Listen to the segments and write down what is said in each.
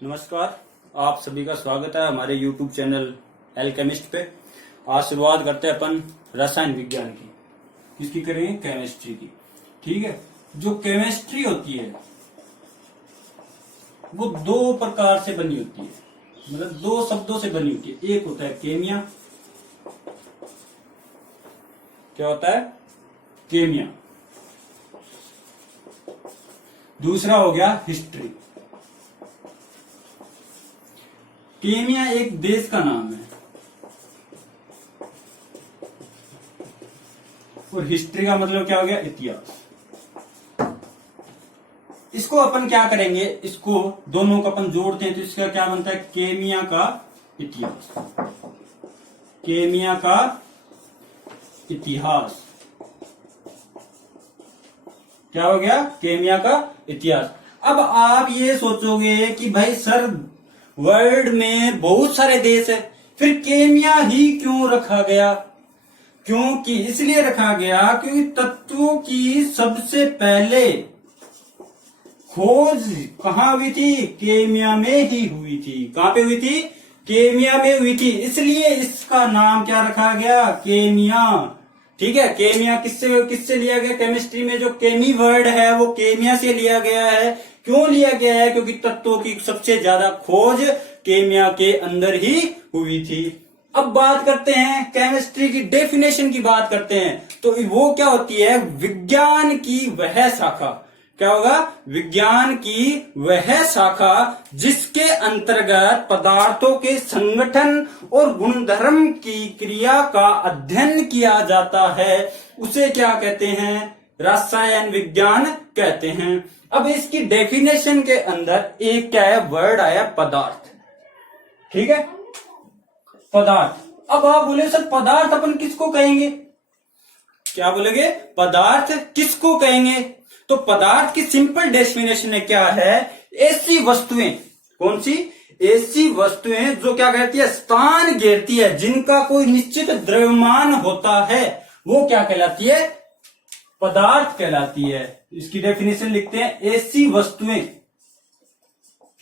नमस्कार, आप सभी का स्वागत है हमारे YouTube चैनल एल्केमिस्ट पे। आज शुरुआत करते हैं अपन रसायन विज्ञान की। किसकी करेंगे? केमिस्ट्री की। ठीक है। जो केमिस्ट्री होती है वो दो प्रकार से बनी होती है, मतलब दो शब्दों से बनी होती है। एक होता है केमिया। क्या होता है? केमिया। दूसरा हो गया हिस्ट्री। केमिया एक देश का नाम है और हिस्ट्री का मतलब क्या हो गया? इतिहास। इसको अपन क्या करेंगे? इसको दोनों को अपन जोड़ते हैं तो इसका क्या बनता है? केमिया का इतिहास। केमिया का इतिहास क्या हो गया? केमिया का इतिहास। अब आप ये सोचोगे कि भाई सर, वर्ल्ड में बहुत सारे देश है, फिर केमिया ही क्यों रखा गया? क्योंकि इसलिए रखा गया क्योंकि तत्वों की सबसे पहले खोज कहां हुई थी? केमिया में ही हुई थी। कहां पे हुई थी? केमिया में हुई थी। इसलिए इसका नाम क्या रखा गया? केमिया। ठीक है। केमिया किससे लिया गया? केमिस्ट्री में जो केमी वर्ड है वो केमिया से लिया गया है। क्यों लिया गया है? क्योंकि तत्वों की सबसे ज्यादा खोज केमिया के अंदर ही हुई थी। अब बात करते हैं केमिस्ट्री की डेफिनेशन की बात करते हैं तो वो क्या होती है? विज्ञान की वह शाखा। क्या होगा? विज्ञान की वह शाखा जिसके अंतर्गत पदार्थों के संगठन और गुणधर्म की क्रिया का अध्ययन किया जाता है, उसे क्या कहते हैं? रसायन विज्ञान कहते हैं। अब इसकी डेफिनेशन के अंदर एक क्या है? वर्ड आया पदार्थ। ठीक है। पदार्थ। अब आप बोले सर पदार्थ अपन किसको कहेंगे? क्या बोलेंगे? पदार्थ किसको कहेंगे? तो पदार्थ की सिंपल डेफिनेशन क्या है? ऐसी वस्तुएं। कौन सी? ऐसी वस्तुएं जो क्या कहती है? स्थान घेरती है, जिनका कोई निश्चित द्रव्यमान होता है, वो क्या कहलाती है? पदार्थ कहलाती है। इसकी डेफिनेशन लिखते हैं, ऐसी वस्तुएं।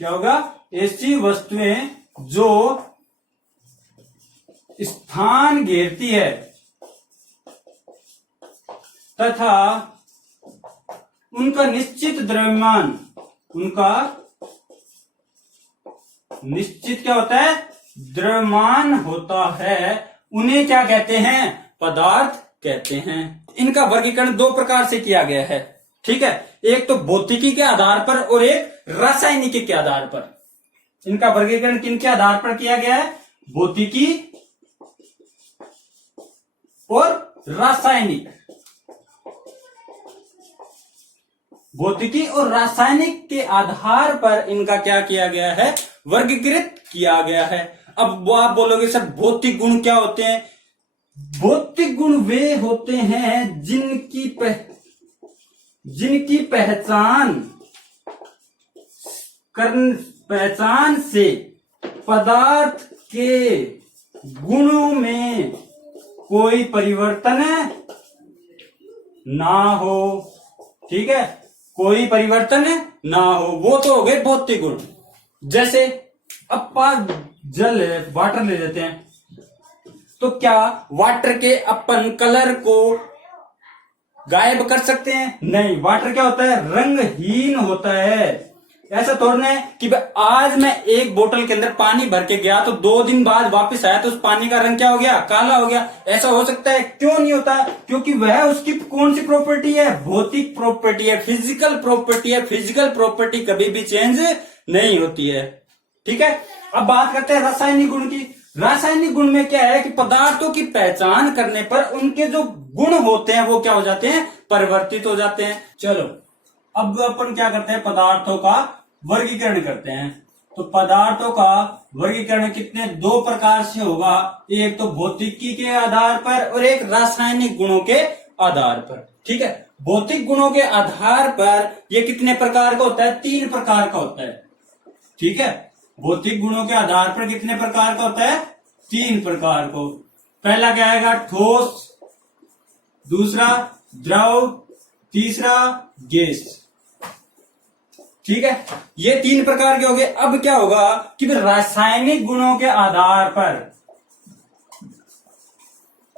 क्या होगा? ऐसी वस्तुएं जो स्थान घेरती है तथा उनका निश्चित द्रव्यमान, उनका निश्चित क्या होता है? द्रव्यमान होता है, उन्हें क्या कहते हैं? पदार्थ कहते हैं। इनका वर्गीकरण दो प्रकार से किया गया है। ठीक है। एक तो भौतिकी के आधार पर और एक रासायनिकी के आधार पर। इनका वर्गीकरण किनके आधार पर किया गया है? भौतिकी और रासायनिक। भौतिकी और रासायनिक के आधार पर इनका क्या किया गया है? वर्गीकृत किया गया है। अब वो आप बोलोगे सर भौतिक गुण क्या होते हैं? भौतिक गुण वे होते हैं जिनकी पहचान से पदार्थ के गुणों में कोई परिवर्तन ना हो। ठीक है। कोई परिवर्तन ना हो, वो तो हो गए भौतिक गुण। जैसे अब जल वाटर ले लेते हैं तो क्या वाटर के अपन कलर को गायब कर सकते हैं? नहीं। वाटर क्या होता है? रंगहीन होता है। ऐसा थोड़ा है कि आज मैं एक बोतल के अंदर पानी भर के गया तो 2 दिन बाद वापस आया तो उस पानी का रंग क्या हो गया? काला हो गया। ऐसा हो सकता है? क्यों नहीं होता? क्योंकि वह उसकी कौन सी प्रॉपर्टी है? भौतिक प्रॉपर्टी है, फिजिकल प्रॉपर्टी है। फिजिकल प्रॉपर्टी कभी भी चेंज नहीं होती है। ठीक है। अब बात करते हैं रासायनिक गुण की। रासायनिक गुण में क्या है कि पदार्थों की पहचान करने पर उनके जो गुण होते हैं वो क्या हो जाते हैं? परिवर्तित हो जाते हैं। चलो अब अपन क्या करते हैं? पदार्थों का वर्गीकरण करते हैं। तो पदार्थों का वर्गीकरण कितने? 2 प्रकार से होगा। एक तो भौतिकी के आधार पर और एक रासायनिक गुणों के आधार पर। ठीक है। भौतिक गुणों के आधार पर ये कितने प्रकार का होता है? 3 प्रकार का होता है। ठीक है। भौतिक गुणों के आधार पर कितने प्रकार का होता है? 3 प्रकार को। पहला क्या आएगा? ठोस, दूसरा द्रव, तीसरा गैस। ठीक है, ये 3 प्रकार के हो गए। अब क्या होगा कि रासायनिक गुणों के आधार पर,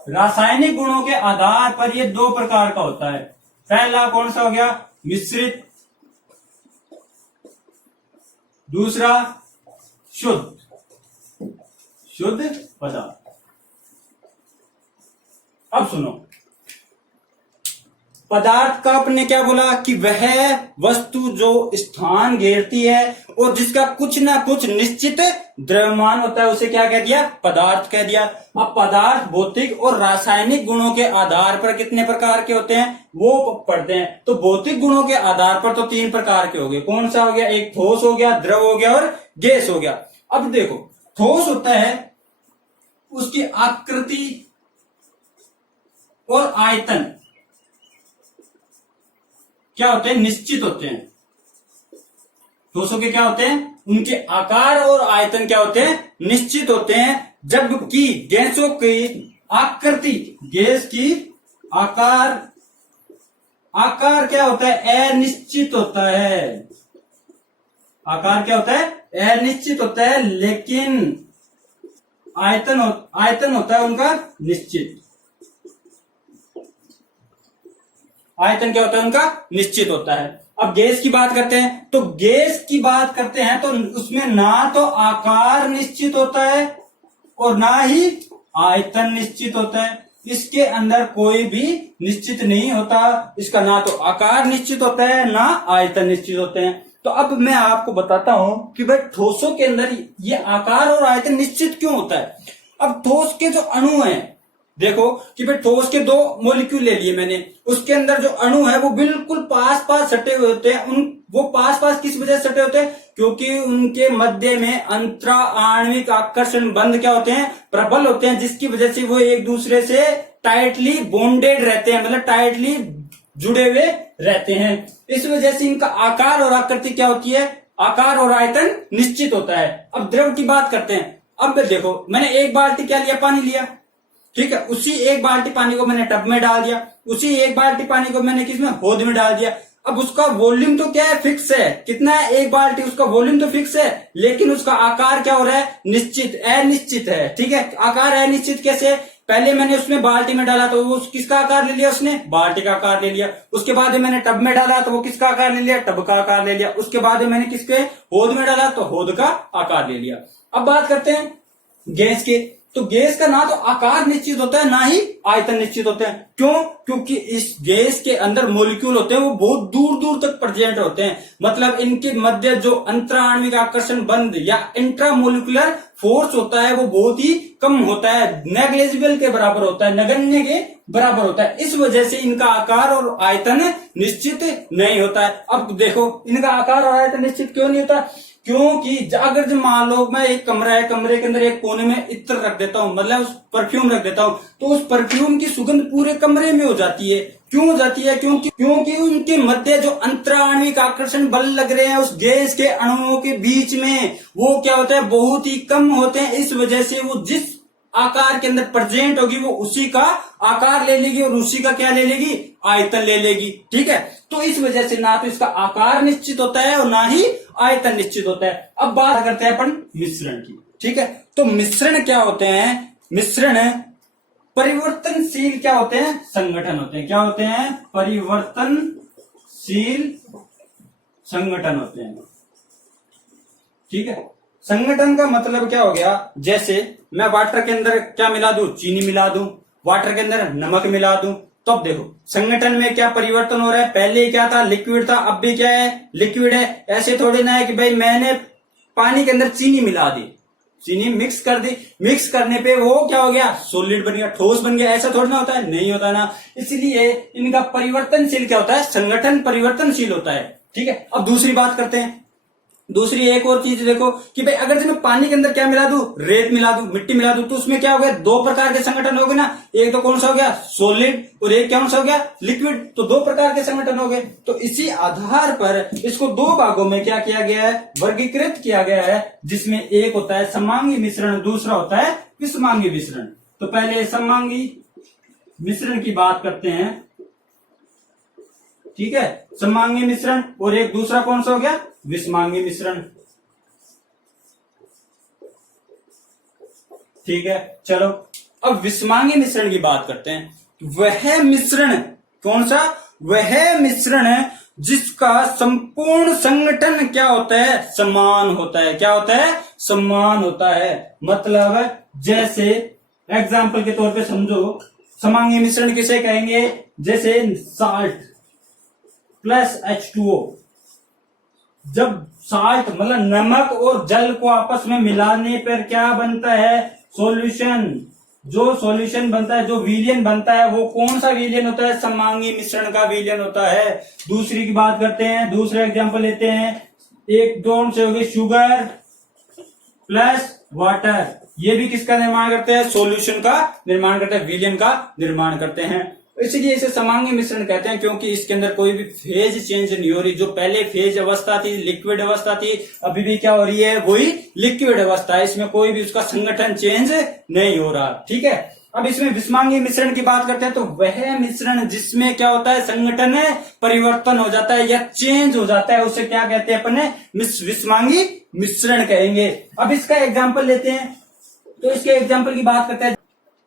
रासायनिक गुणों के आधार पर ये 2 प्रकार का होता है। पहला कौन सा हो गया, मिश्रित, दूसरा शुद्ध, शुद्ध पदार्थ। अब सुनो, पदार्थ का आपने क्या बोला कि वह वस्तु जो स्थान घेरती है और जिसका कुछ ना कुछ निश्चित द्रव्यमान होता है, उसे क्या कह दिया, पदार्थ कह दिया। अब पदार्थ भौतिक और रासायनिक गुणों के आधार पर कितने प्रकार के होते हैं वो पढ़ते हैं। तो भौतिक गुणों के आधार पर तो 3 प्रकार के हो गए। कौन सा हो गया, एक ठोस हो गया, द्रव हो गया और गैस हो गया। अब देखो, ठोस होता है उसकी आकृति और आयतन क्या होते हैं, निश्चित होते हैं। ठोसों के क्या होते हैं, उनके आकार और आयतन क्या होते हैं, निश्चित होते हैं। जबकि गैसों की आकृति, गैस की आकार क्या होता है, अनिश्चित होता है। आकार क्या होता है, अनिश्चित होता है, लेकिन आयतन होता है उनका निश्चित। आयतन क्या होता है उनका, निश्चित होता है। अब गैस की बात करते हैं, तो गैस की बात करते हैं तो उसमें ना तो आकार निश्चित होता है और ना ही आयतन निश्चित होता है। इसके अंदर कोई भी निश्चित नहीं होता। इसका ना तो आकार निश्चित होता है ना आयतन निश्चित होते हैं। तो अब मैं आपको बताता हूं कि भाई ठोसों के अंदर ये आकार और आयतन निश्चित क्यों होता है। अब ठोस के जो अणु हैं, देखो कि भाई ठोस के 2 मॉलिक्यूल ले लिए मैंने, उसके अंदर जो अणु है वो बिल्कुल पास पास सटे हुए होते हैं। वो पास पास किस वजह से सटे होते हैं, क्योंकि उनके मध्य में अंतरा आणविक आकर्षण बंध क्या होते हैं, प्रबल होते हैं, जिसकी वजह से वो एक दूसरे से टाइटली बॉन्डेड रहते हैं, मतलब टाइटली जुड़े हुए रहते हैं। इस वजह से इनका आकार और आकृति क्या होती है, आकार और आयतन निश्चित होता है। अब द्रव की बात करते हैं। अब देखो, मैंने 1 बाल्टी क्या लिया, पानी लिया, ठीक है। उसी 1 बाल्टी पानी को मैंने टब में डाल दिया, उसी 1 बाल्टी पानी को मैंने किसमें, होद में डाल दिया। अब उसका वॉल्यूम तो क्या है, फिक्स है, कितना है, 1 बाल्टी, उसका वॉल्यूम तो फिक्स है, लेकिन उसका आकार क्या हो रहा है, निश्चित, अनिश्चित है। ठीक है, आकार अनिश्चित कैसे, पहले मैंने उसमें बाल्टी में डाला तो वो किसका आकार ले लिया, उसने बाल्टी का आकार ले लिया। उसके बाद मैंने टब में डाला तो वो किसका आकार ले लिया, टब का आकार ले लिया। उसके बाद मैंने किसके, होद में डाला तो होद का आकार ले लिया। अब बात करते हैं गैस के। तो गैस का ना तो आकार निश्चित होता है ना ही आयतन निश्चित होते हैं। क्यों, क्योंकि इस गैस के अंदर मॉलिक्यूल होते हैं वो बहुत दूर दूर तक प्रेजेंट होते हैं। मतलब इनके मध्य जो अंतराण्विक आकर्षण बंध या इंट्रामोलिकुलर फोर्स होता है वो बहुत ही कम होता है, नेग्लिजिबल के बराबर होता है, नगण्य के बराबर होता है। इस वजह से इनका आकार और आयतन निश्चित नहीं होता है। अब देखो, इनका आकार और आयतन निश्चित क्यों नहीं होता, क्योंकि अगर जो मान लो मैं एक कमरा है, कमरे के अंदर एक कोने में इत्र रख देता हूं, मतलब उस परफ्यूम रख देता हूं, तो उस परफ्यूम की सुगंध पूरे कमरे में हो जाती है। क्यों हो जाती है, क्योंकि उनके मध्य जो अंतराण्विक आकर्षण बल लग रहे हैं उस गैस के अणुओं के बीच में, वो क्या होता है, बहुत ही कम होते हैं। इस वजह से वो जिस आकार के अंदर प्रेजेंट होगी वो उसी का आकार ले लेगी और उसी का क्या ले लेगी, आयतन ले लेगी। ठीक है, तो इस वजह से ना तो इसका आकार निश्चित होता है और ना ही आयतन निश्चित होता है। अब बात करते हैं अपन मिश्रण की। ठीक है, तो मिश्रण क्या होते हैं, मिश्रण परिवर्तनशील क्या होते हैं, संगठन होते हैं। क्या होते हैं, परिवर्तनशील संगठन होते हैं। ठीक है, संगठन का मतलब क्या हो गया, जैसे मैं वाटर के अंदर क्या मिला दूं, चीनी मिला दूं, वाटर के अंदर नमक मिला दूं, तो अब देखो संगठन में क्या परिवर्तन हो रहा है। पहले क्या था, लिक्विड था, अब भी क्या है, लिक्विड है। ऐसे थोड़ी ना है कि भाई मैंने पानी के अंदर चीनी मिला दी, चीनी मिक्स कर दी, मिक्स करने पे वो क्या हो गया, सॉलिड बन गया, ठोस बन गया। ऐसा थोड़ा ना होता है, नहीं होता ना। इसलिए इनका परिवर्तनशील क्या होता है, संगठन परिवर्तनशील होता है। ठीक है, अब दूसरी बात करते हैं। दूसरी एक और चीज देखो कि भाई अगर मैं पानी के अंदर क्या मिला दूं, रेत मिला दूं, मिट्टी मिला दूं, तो उसमें क्या हो गया, 2 प्रकार के संगठन हो गए ना। एक तो कौन सा हो गया, सॉलिड, और एक कौन सा हो गया, लिक्विड। तो 2 प्रकार के संगठन हो गए। तो इसी आधार पर इसको 2 भागों में क्या किया गया है, वर्गीकृत किया गया है, जिसमें एक होता है सममांगी मिश्रण, दूसरा होता है विषमांगी मिश्रण। तो पहले सममांगी मिश्रण की बात करते हैं। ठीक है, सममांगी मिश्रण, और एक दूसरा कौन सा हो गया, विषमांगी मिश्रण। ठीक है, चलो अब विषमांगी मिश्रण की बात करते हैं। वह मिश्रण, कौन सा? वह मिश्रण जिसका संपूर्ण संगठन क्या होता है? समान होता है। क्या होता है? समान होता है। मतलब जैसे एग्जाम्पल के तौर पे समझो, समांगी मिश्रण किसे कहेंगे? जैसे साल्ट प्लस H2O। जब साल्ट मतलब नमक और जल को आपस में मिलाने पर क्या बनता है? सॉल्यूशन। जो सॉल्यूशन बनता है, जो विलयन बनता है, वो कौन सा विलयन होता है? समांगी मिश्रण का विलयन होता है। दूसरी की बात करते हैं, दूसरा एग्जांपल लेते हैं। एक दोनों से हो गई शुगर प्लस वाटर। ये भी किसका निर्माण करते हैं? सॉल्यूशन का निर्माण करते हैं, विलयन का निर्माण करते हैं। इसलिए इसे समांगी मिश्रण कहते हैं, क्योंकि इसके अंदर कोई भी फेज चेंज नहीं हो रही। जो पहले फेज अवस्था थी, लिक्विड अवस्था थी, अभी भी क्या हो रही है? वही लिक्विड अवस्था है। इसमें कोई भी उसका संगठन चेंज नहीं हो रहा। ठीक है, अब इसमें विषमांगी मिश्रण की बात करते हैं, तो वह मिश्रण जिसमें क्या होता है? संगठन परिवर्तन हो जाता है या चेंज हो जाता है, उसे क्या कहते हैं? अपने विषमांगी मिश्रण कहेंगे। अब इसका एग्जाम्पल लेते हैं, तो इसके एग्जाम्पल की बात करते हैं।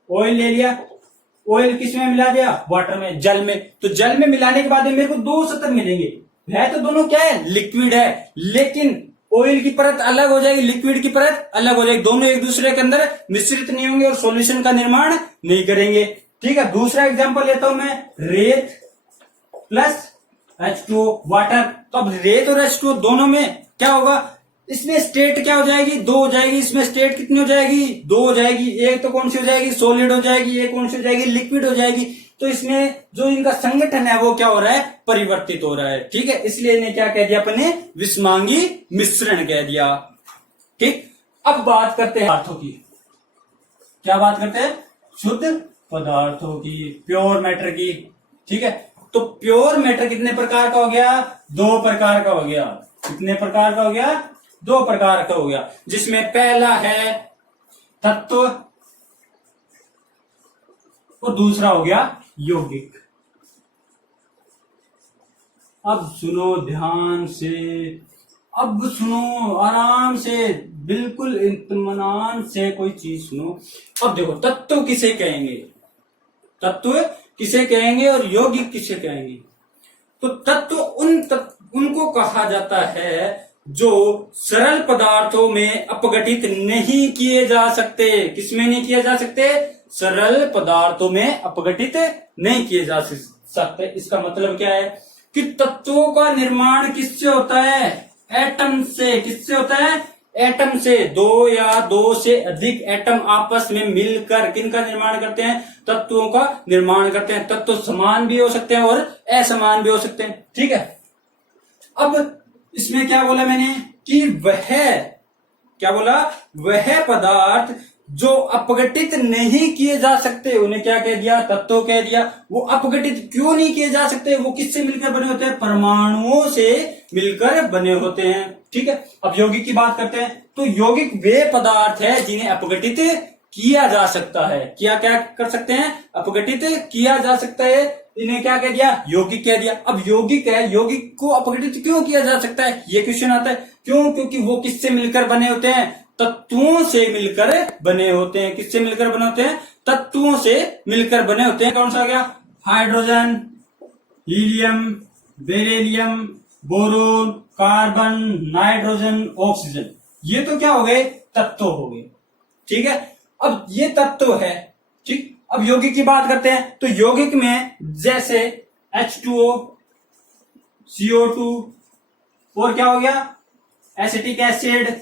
ऑयल ले लिया, ऑयल किसमें मिला दिया? वाटर में, जल में। तो जल में मिलाने के बाद मेरे को दो सतह मिलेंगे। है तो दोनों क्या है? लिक्विड है, लेकिन ऑयल की परत अलग हो जाएगी, लिक्विड की परत अलग हो जाएगी। दोनों एक दूसरे के अंदर मिश्रित नहीं होंगे और सॉल्यूशन का निर्माण नहीं करेंगे। ठीक है, दूसरा एग्जांपल लेता हूं मैं, रेत प्लस H2O वाटर। तो अब रेत और H2O दोनों में क्या होगा? इसमें स्टेट क्या हो जाएगी? दो हो जाएगी। इसमें स्टेट कितनी हो जाएगी? दो हो जाएगी। एक तो कौन सी हो जाएगी? सॉलिड हो जाएगी। एक कौन सी हो जाएगी? लिक्विड हो जाएगी। तो इसमें जो इनका संगठन है वो क्या हो रहा है? परिवर्तित हो रहा है। ठीक है, इसलिए इन्हें क्या कह दिया अपने? विषमांगी मिश्रण कह दिया। ठीक, अब बात करते हैं पदार्थों की। क्या बात करते हैं? शुद्ध पदार्थों की, प्योर मैटर की। ठीक है, तो प्योर मैटर कितने प्रकार का हो गया? दो प्रकार का हो गया। कितने प्रकार का हो गया? दो प्रकार का हो गया, जिसमें पहला है तत्व और दूसरा हो गया यौगिक। अब सुनो ध्यान से, अब सुनो आराम से, बिल्कुल इत्मीनान से कोई चीज सुनो। अब देखो, तत्व किसे कहेंगे? तत्व किसे कहेंगे और यौगिक किसे कहेंगे? तो तत्व उनको कहा जाता है जो सरल पदार्थों में अपघटित नहीं किए जा सकते। किसमें नहीं किए जा सकते? सरल पदार्थों में अपघटित नहीं किए जा सकते। इसका मतलब क्या है कि तत्वों का निर्माण किससे होता है? एटम से। किससे होता है? एटम से। दो या दो से अधिक एटम आपस में मिलकर किनका निर्माण करते हैं? तत्वों का निर्माण करते हैं। तत्व समान भी हो सकते हैं और असमान भी हो सकते हैं। ठीक है, अब इसमें क्या बोला मैंने कि वह, क्या बोला? वह पदार्थ जो अपघटित नहीं किए जा सकते, उन्हें क्या कह दिया? तत्व कह दिया। वो अपघटित क्यों नहीं किए जा सकते? वो किससे मिलकर बने होते हैं? परमाणुओं से मिलकर बने होते हैं। ठीक है, अब यौगिक की बात करते हैं। तो यौगिक वे पदार्थ है जिन्हें अपघटित किया जा सकता है। क्या क्या कर सकते हैं? अपघटित किया जा सकता है। इन्हें क्या कह दिया? यौगिक कह दिया। अब यौगिक है, यौगिक को अपघटित क्यों किया जा सकता है? ये क्वेश्चन आता है। क्यों? क्योंकि वो किससे मिलकर बने होते हैं? तत्वों से मिलकर बने होते हैं। किससे मिलकर बने होते हैं? तत्वों से मिलकर बने होते हैं। कौन सा आ गया? Hydrogen, helium, beryllium, boron, carbon, nitrogen, oxygen. ये तो क्या हो गए? तत्व हो गए। ठीक है, अब ये तत्व है। ठीक, अब यौगिक की बात करते हैं। तो यौगिक में जैसे H2O, CO2 और क्या हो गया? Acetic acid.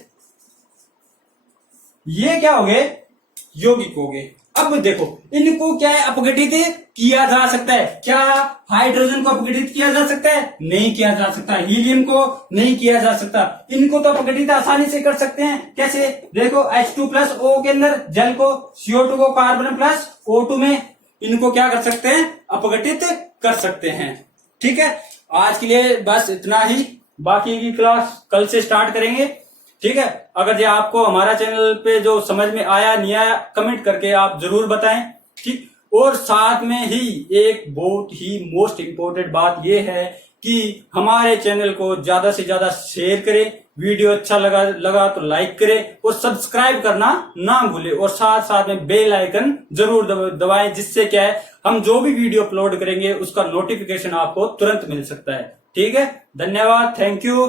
ये क्या हो गए? यौगिक हो गए। अब देखो, इनको क्या है? अपघटित किया जा सकता है। क्या हाइड्रोजन को अपघटित किया जा सकता है? नहीं किया जा सकता। हीलियम को नहीं किया जा सकता। इनको तो अपघटित आसानी से कर सकते हैं। कैसे? देखो, H2 प्लस O के अंदर जल को, CO2 को कार्बन प्लस O2 में, इनको क्या कर सकते हैं? अपघटित कर सकते हैं। ठीक है, आज के लिए बस इतना ही। बाकी की क्लास कल से स्टार्ट करेंगे। ठीक है, अगर ये आपको हमारा चैनल पे जो समझ में आया नहीं आया, कमेंट करके आप जरूर बताएं। ठीक, और साथ में ही एक बहुत ही मोस्ट इम्पोर्टेंट बात ये है कि हमारे चैनल को ज्यादा से ज्यादा शेयर करें, वीडियो अच्छा लगा तो लाइक करें और सब्सक्राइब करना ना भूलें, और साथ साथ में बेल आइकन जरूर दबाएं, जिससे क्या है हम जो भी वीडियो अपलोड करेंगे उसका नोटिफिकेशन आपको तुरंत मिल सकता है। ठीक है, धन्यवाद, थैंक यू।